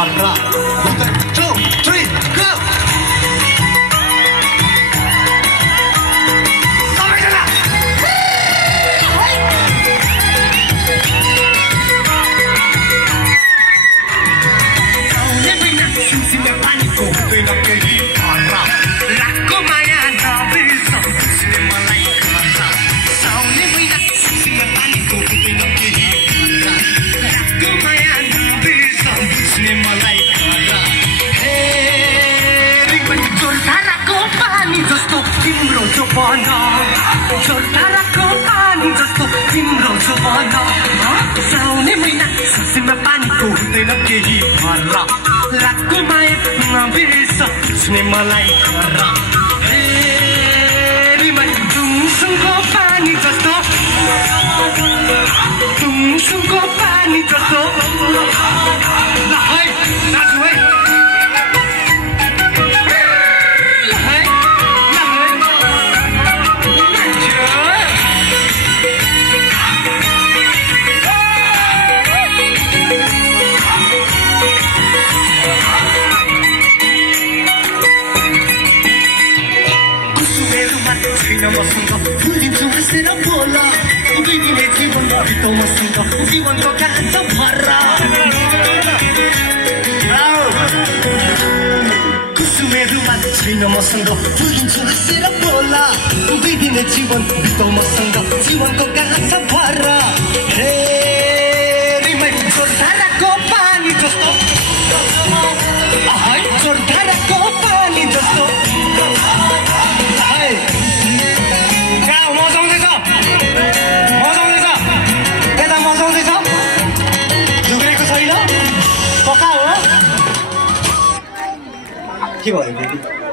भर 1 2 3 go छोटाराको पानी जस्तो तिम्रो जुबान साउने महिना सिसीमा पानीको हुँदैन केही भर लाखको माया नबिर्स सुने मलाई घर तुमसँगको पानी जस्तो तुमसँगको पानी जस्तो ल है नाचु है मसँग भुलिन्छु हाँसेर बोला दुई दिने जीवन बिताउ मसँग जीवनको कान्छ भर कुसुमेरुमा छैन मसँग भुलिन्छु हाँसेर बोला दुई दिने जीवन बिताउ मसँग जीवनको कान्छ भर हे जोरधाराको पानी जस्तो जोरधाराको पानी जस्तो के भयो